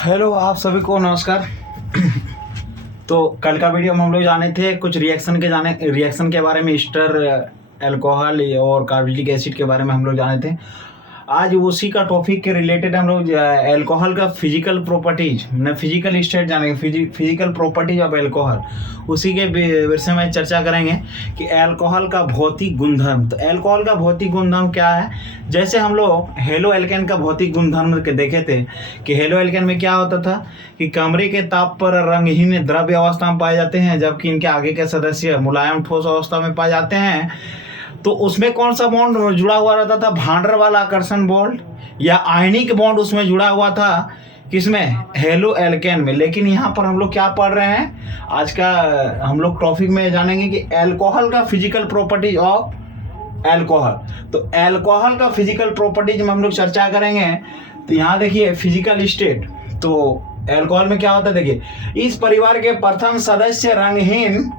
Hello, आप सभी को नमस्कार। तो कल का वीडियो में हम लोग जाने थे कुछ रिएक्शन के बारे में, ईस्टर अल्कोहल और कार्बोक्सिलिक एसिड के बारे में हम लोग जाने थे। आज उसी का टॉपिक के रिलेटेड हम लोग अल्कोहल का फिजिकल प्रॉपर्टीज, फिजिकल स्टेट जानेंगे, फिजिकल प्रॉपर्टीज ऑफ अल्कोहल, उसी के विषय में चर्चा करेंगे कि अल्कोहल का भौतिक गुणधर्म। तो अल्कोहल का भौतिक गुणधर्म क्या है? जैसे हम लोग हेलो एल्केन का भौतिक गुणधर्म देखे थे कि हेलो एल्केन में क्या होता था कि कमरे के ताप पर रंगहीन द्रव्य अवस्था में पाए जाते हैं, जबकि इनके आगे के सदस्य मुलायम ठोस अवस्था में पाए जाते हैं। तो उसमें कौन सा बॉन्ड जुड़ा हुआ रहता था? भान डर वाल आकर्षण बॉन्ड या आयनिक बॉन्ड उसमें जुड़ा हुआ था। किसमें? हेलो एल्केन में। लेकिन यहाँ पर हम लोग क्या पढ़ रहे हैं? आज का हम लोग टॉपिक में जानेंगे कि अल्कोहल का फिजिकल प्रॉपर्टीज ऑफ अल्कोहल। तो अल्कोहल का फिजिकल प्रॉपर्टीज में हम लोग चर्चा करेंगे। तो यहाँ देखिए फिजिकल स्टेट। तो अल्कोहल में क्या होता है? देखिए, इस परिवार के प्रथम सदस्य रंगहीन,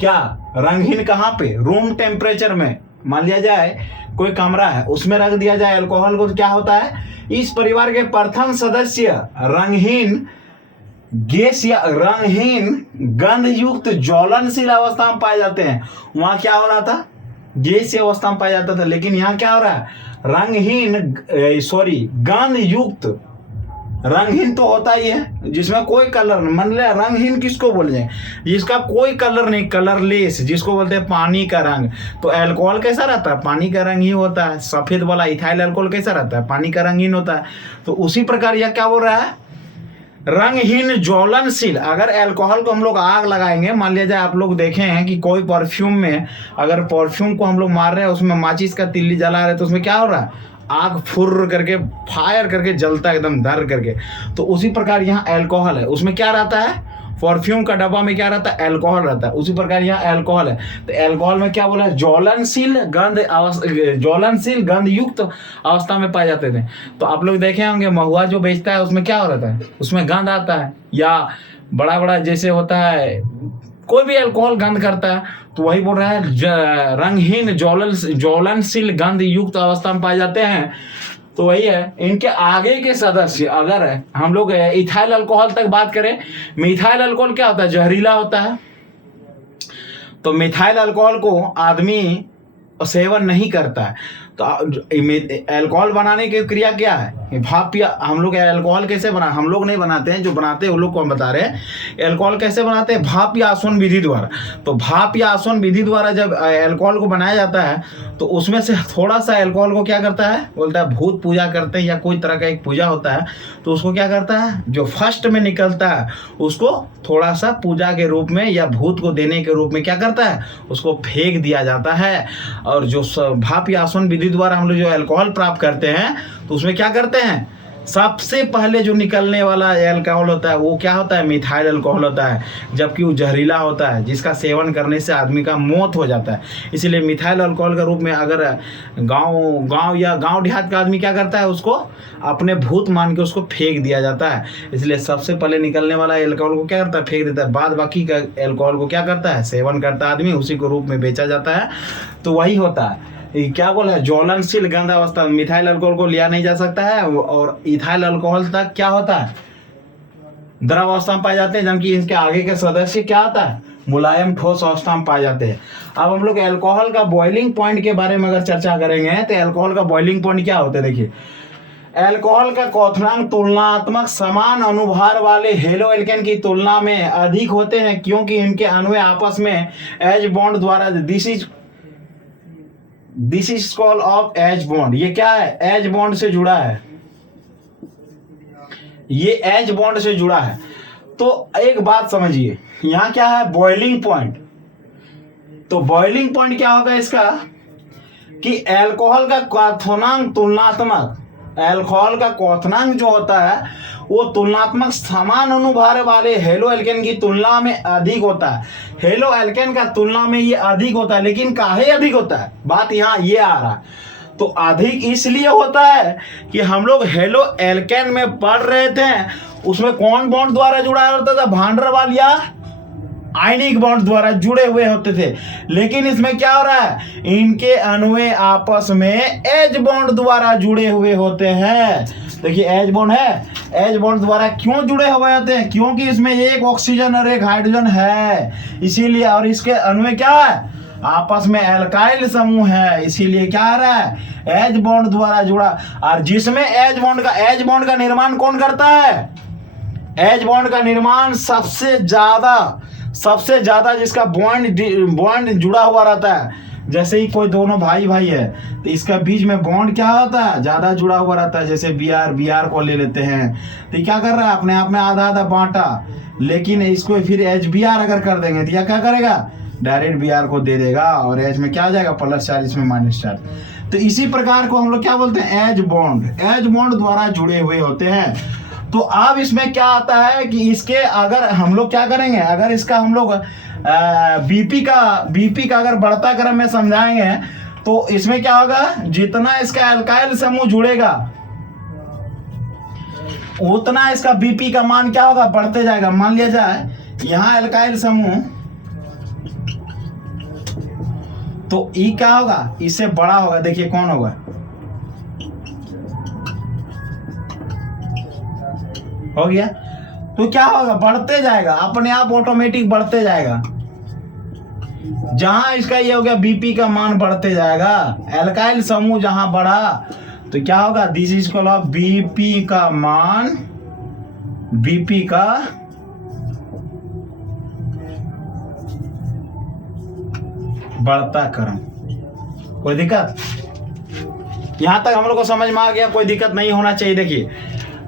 क्या रंगहीन कहाँ पे? रूम टेम्परेचर में। मान लिया जाए कोई कमरा है, उसमें रख दिया जाए अल्कोहल को, तो क्या होता है? इस परिवार के प्रथम सदस्य रंगहीन गैस या रंगहीन गंध युक्त ज्वलनशील अवस्था में पाए जाते हैं। वहां क्या हो रहा था? गैसीय अवस्था में पाया जाता था। लेकिन यहाँ क्या हो रहा है? गंध युक्त। रंगहीन तो होता ही है जिसमें कोई कलर नहीं। मान लिया रंगहीन किसको बोल जाए? जिसका कोई कलर नहीं, कलरलेस, जिसको बोलते हैं पानी का रंग। तो अल्कोहल कैसा रहता है? पानी का रंग ही होता है। सफेद वाला इथाइल अल्कोहल कैसा रहता है? पानी का रंगहीन होता है। तो उसी प्रकार यह क्या बोल रहा है? रंगहीन ज्वलनशील। अगर अल्कोहल को हम लोग आग लगाएंगे, मान लिया जाए आप लोग देखे हैं कि कोई परफ्यूम में, अगर परफ्यूम को हम लोग मार रहे हैं, उसमें माचिस का तिल्ली जला रहे हैं, तो उसमें क्या हो रहा है? आग फुर्र करके, फायर करके जलता है एकदम धर करके। तो उसी प्रकार यहाँ अल्कोहल है। उसमें क्या रहता है? परफ्यूम का डब्बा में क्या रहता है? अल्कोहल रहता है। उसी प्रकार यहाँ अल्कोहल है। तो अल्कोहल में क्या बोला है? ज्वलनशील गंध युक्त अवस्था में पाए जाते थे। तो आप लोग देखे होंगे महुआ जो बेचता है उसमें क्या हो रहता है? उसमें गंध आता है। या बड़ा बड़ा जैसे होता है, कोई भी अल्कोहल गंध करता है, तो वही बोल रहा है रंगहीन ज्वलनशील गंध युक्त अवस्था में पाए जाते हैं। तो वही है। इनके आगे के सदस्य, अगर हम लोग इथाइल अल्कोहल तक बात करें, मिथाइल अल्कोहल क्या होता है? जहरीला होता है। तो मिथाइल अल्कोहल को आदमी सेवन नहीं करता है। तो अल्कोहल बनाने की क्रिया क्या है? भाप। या हम लोग अल्कोहल कैसे हम लोग नहीं बनाते हैं, जो बनाते हैं वो लोग को हम बता रहे हैं। अल्कोहल कैसे बनाते हैं? भाप या आसवन विधि द्वारा। तो भाप या आसवन विधि द्वारा जब अल्कोहल को बनाया जाता है, तो उसमें से थोड़ा सा अल्कोहल को क्या करता है? बोलता है भूत पूजा करते हैं, या कोई तरह का एक पूजा होता है, तो उसको क्या करता है? जो फर्स्ट में निकलता है उसको थोड़ा सा पूजा के रूप में या भूत को देने के रूप में क्या करता है? उसको फेंक दिया जाता है। और जो भाप या आसवन विधि द्वारा हम लोग जो अल्कोहल प्राप्त करते हैं, तो उसमें क्या करते हैं? सबसे पहले जो निकलने वाला अल्कोहल होता है वो क्या होता है? मिथाइल अल्कोहल होता है, जबकि वो जहरीला होता है, जिसका सेवन करने से आदमी का मौत हो जाता है। इसलिए मिथाइल अल्कोहल के रूप में अगर गांव या गांव देहात का आदमी क्या करता है? उसको अपने भूत मान के उसको फेंक दिया जाता है। इसलिए सबसे पहले निकलने वाला अल्कोहल को क्या करता है? फेंक देता है। बाद बाकी का अल्कोहल को क्या करता है? सेवन करता है आदमी, उसी को रूप में बेचा जाता है। तो वही होता है। क्या बोला है? ज्वलनशील गंध अवस्था। मिथाइल अल्कोहल को लिया नहीं जा सकता है, और इथाइल अल्कोहल तक क्या होता है? द्रव अवस्था में पाए जाते हैं, जबकि इसके आगे के सदस्य क्या होता है? मुलायम ठोस अवस्था में पाए जाते हैं। अब हम लोग अल्कोहल का बॉइलिंग पॉइंट के बारे में अगर चर्चा करेंगे, तो अल्कोहल का बॉइलिंग पॉइंट क्या होता है? देखिए, अल्कोहल का क्वथनांक तुलनात्मक समान अनुभार वाले हेलो एल्केन की तुलना में अधिक होते हैं, क्योंकि इनके अणु आपस में एज बॉन्ड द्वारा this is called of H bond. ये क्या है? एज बॉन्ड से जुड़ा है। ये एज बॉन्ड से जुड़ा है। तो एक बात समझिए, यहां क्या है? Boiling point. तो बॉइलिंग पॉइंट क्या होगा इसका? कि अल्कोहल का क्वथनांक तुलनात्मक, अल्कोहल का क्वथनांक जो होता है वो तुलनात्मक समान अनुभार वाले हेलो एल्केन की तुलना में अधिक होता है। हेलो एल्केन का तुलना में ये अधिक होता है। लेकिन काहे अधिक होता है? बात यहाँ ये आ रहा है। तो अधिक इसलिए होता है कि हम लोग हेलो एल्केन में पढ़ रहे थे, उसमें कौन बॉन्ड द्वारा जुड़ा होता था? भान डर वाल या आयनिक बॉन्ड द्वारा जुड़े हुए होते थे। लेकिन इसमें क्या हो रहा है? इनके अणु आपस में एज बॉन्ड द्वारा जुड़े हुए होते हैं। देखिए एच बॉन्ड है, एच बॉन्ड द्वारा क्यों जुड़े हुए होते हैं? क्योंकि इसमें एक ऑक्सीजन और एक हाइड्रोजन है, इसीलिए। और इसके अणु में क्या है? आपस में एल्काइल समूह है, इसीलिए क्या आ रहा है? एच बॉन्ड द्वारा जुड़ा। और जिसमें एच बॉन्ड का निर्माण कौन करता है? एच बॉन्ड का निर्माण सबसे ज्यादा जिसका बॉन्ड जुड़ा हुआ रहता है। जैसे ही कोई दोनों भाई है तो इसका बीच में बॉन्ड क्या होता है? ज्यादा जुड़ा हुआ रहता है। जैसे बीआर को ले लेते हैं तो क्या कर रहा है? अपने आप में आधा आधा बांटा, लेकिन इसको फिर HBr अगर कर देंगे तो यह क्या करेगा? डायरेक्ट Br को दे देगा और H में क्या आ जाएगा? प्लस चार्ज, इसमें माइनस चार्ज। तो इसी प्रकार को हम लोग क्या बोलते हैं? एच बॉन्ड द्वारा जुड़े हुए होते हैं। तो अब इसमें क्या आता है कि इसके अगर हम लोग क्या करेंगे, अगर इसका हम लोग बीपी का अगर बढ़ता क्रम में समझाएंगे तो इसमें क्या होगा? जितना इसका एल्काइल समूह जुड़ेगा उतना इसका बीपी का मान क्या होगा? बढ़ते जाएगा। मान लिया जाए यहां एल्काइल समूह, तो ई क्या होगा? इससे बड़ा होगा। देखिए कौन होगा? हो गया। तो क्या होगा? बढ़ते जाएगा, अपने आप ऑटोमेटिक बढ़ते जाएगा। जहां इसका ये हो गया बीपी का मान बढ़ते जाएगा, एल्काइल समूह जहां बढ़ा तो क्या होगा? This is called of BP का मान, बीपी का बढ़ता क्रम। कोई दिक्कत? यहां तक हम लोग को समझ में आ गया? कोई दिक्कत नहीं होना चाहिए। देखिए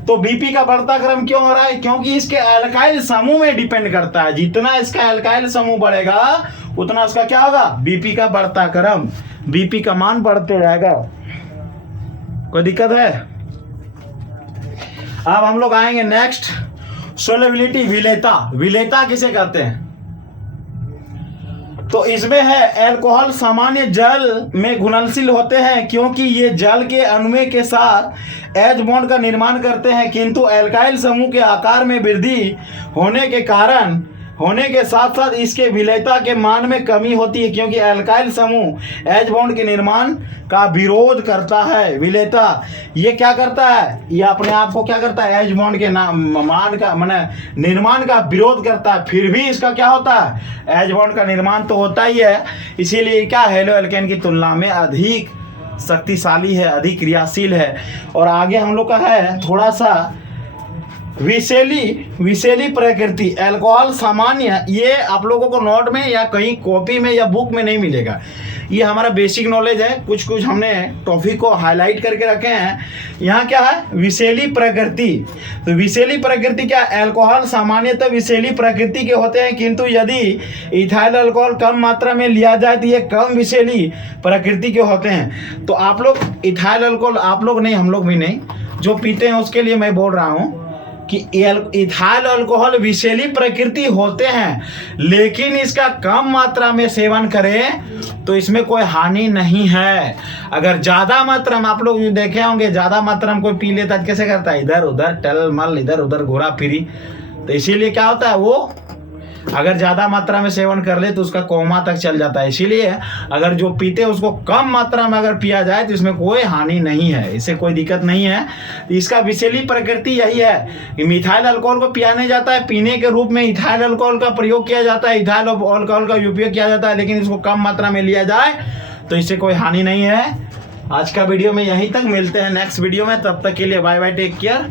तो बीपी का बढ़ता क्रम क्यों हो रहा है? क्योंकि इसके एल्काइल समूह में डिपेंड करता है। जितना इसका एल्काइल समूह बढ़ेगा उतना उसका क्या होगा? बीपी का बढ़ता क्रम, बीपी का मान बढ़ते जाएगा। कोई दिक्कत है? अब हम लोग आएंगे नेक्स्ट, सोलेबिलिटी, विलेयता किसे कहते हैं? तो इसमें है अल्कोहल सामान्य जल में घुलनशील होते हैं क्योंकि ये जल के अणु के साथ एच बॉन्ड का निर्माण करते हैं, किंतु अल्काइल समूह के आकार में वृद्धि होने के साथ साथ इसके विलेयता के मान में कमी होती है क्योंकि अल्काइल समूह एच बॉन्ड के निर्माण का विरोध करता है। विलेयता ये क्या करता है? ये अपने आप को क्या करता है? एच बॉन्ड के मान का माने निर्माण का विरोध करता है। फिर भी इसका क्या होता है? एच बॉन्ड का निर्माण तो होता ही है, इसीलिए क्या हेलो एल्केन की तुलना में अधिक शक्तिशाली है, अधिक क्रियाशील है। और आगे हम लोग का है थोड़ा सा विषैली प्रकृति। अल्कोहल सामान्य, ये आप लोगों को नोट में या कहीं कॉपी में या बुक में नहीं मिलेगा। ये हमारा बेसिक नॉलेज है, कुछ हमने टॉपिक को हाईलाइट करके रखे हैं। यहाँ क्या है? विषैली प्रकृति। तो विषैली प्रकृति क्या? अल्कोहल सामान्यतः विषैली प्रकृति के होते हैं, किंतु यदि इथाइल अल्कोहल कम मात्रा में लिया जाए तो ये कम विषैली प्रकृति के होते हैं। तो आप लोग इथाइल अल्कोहल, आप लोग नहीं, हम लोग भी नहीं, जो पीते हैं उसके लिए मैं बोल रहा हूँ कि इथाइल अल्कोहल विषैली प्रकृति होते हैं, लेकिन इसका कम मात्रा में सेवन करें तो इसमें कोई हानि नहीं है। अगर ज़्यादा मात्रा में, आप लोग देखे होंगे ज़्यादा मात्रा में कोई पी लेता है कैसे करता है? इधर उधर टल मल, इधर उधर घोरा फिरी। तो इसीलिए क्या होता है? वो अगर ज़्यादा मात्रा में सेवन कर ले तो उसका कोमा तक चल जाता है। इसीलिए अगर जो पीते हैं उसको कम मात्रा में अगर पिया जाए तो इसमें कोई हानि नहीं है, इससे कोई दिक्कत नहीं है। इसका विषैली प्रकृति यही है कि मिथाइल अल्कोहल को पिया नहीं जाता है, पीने के रूप में इथाइल अल्कोहल का प्रयोग किया जाता है, इथाइल अल्कोहल का उपयोग किया जाता है, लेकिन इसको कम मात्रा में लिया जाए तो इससे कोई हानि नहीं है। आज का वीडियो में यहीं तक, मिलते हैं नेक्स्ट वीडियो में, तब तक के लिए बाय बाय, टेक केयर।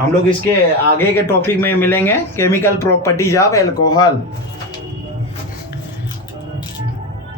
हम लोग इसके आगे के टॉपिक में मिलेंगे, केमिकल प्रॉपर्टीज ऑफ अल्कोहल।